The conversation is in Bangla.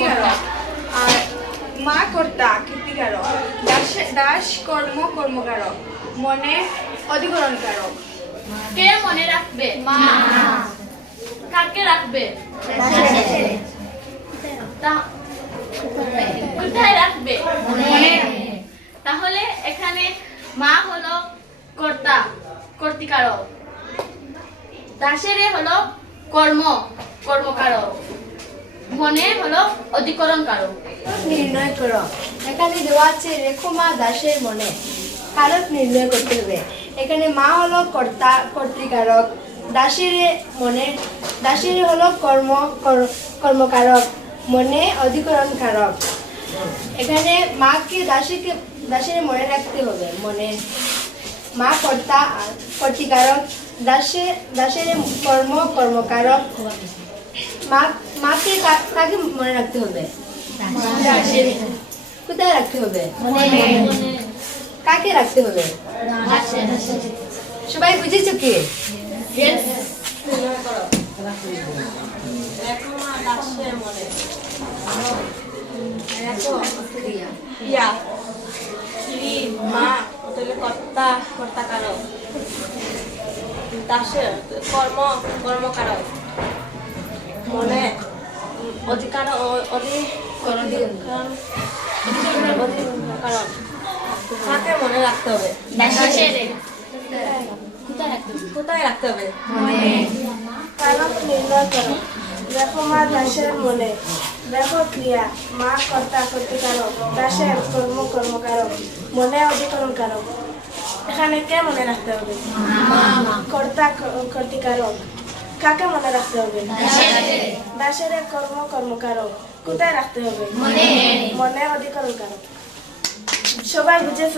কীর্তিকারক আর মা কর্তা কীর্তিকারক দাস দাস কর্ম কর্মকারক। মনে অধিকরণকারক। কে মনে রাখবে? মা। কাকে রাখবে? কোথায় রাখবে? তাহলে এখানে মা হলো কর্তা কর্তিকারক। দাসেরে হলো কর্ম কর্মকারক। মনে হলো অধিকরণ কারক নির্ণয় করো। এখানে দেওয়া আছে, রেখো মা দাসের মনে। কারক নির্ণয় করতে হবে। এখানে মা হলো কর্তা, কর্তৃকারক। দাসের মনে, দাসের হলো কর্ম, কর- কর্মকারক। মনে অধিকরণ কারক। এখানে মাকে, দাসীকে, দাসের মনে রাখতে হবে। মনে, মা কর্তা, কর্তৃকারক। দাসে, দাসের কর্ম, কর্মকারক। মা মাকে কাকে মনে রাখতে হবে? কোথায় রাখতে হবে? কাকে রাখতে হবে? সবাই বুঝেছ কি? শ্রী মা হোটেলে কর্তা কর্তাকারক দাসের কর্ম কর্মকারক অধিকার কাকে মনে রাখতে হবে। কোথায় রাখতে হবে? কারক নির্ণয় করো। দেখো মা দাসের মনে। দেখো ক্রিয়া। মা কর্তা কর্তৃকারক। দাসের কর্ম কর্মকারক। মনে অধিকরণ কারক এখানে কে মনে রাখতে হবে? কর্তা কর্তৃকারক। কাকে মনে রাখতে হবে? বাসরে কর্ম কর্মকার কোথায় রাখতে হবে? মনে। অধিকরণ কারক। সবাই বুঝেছ।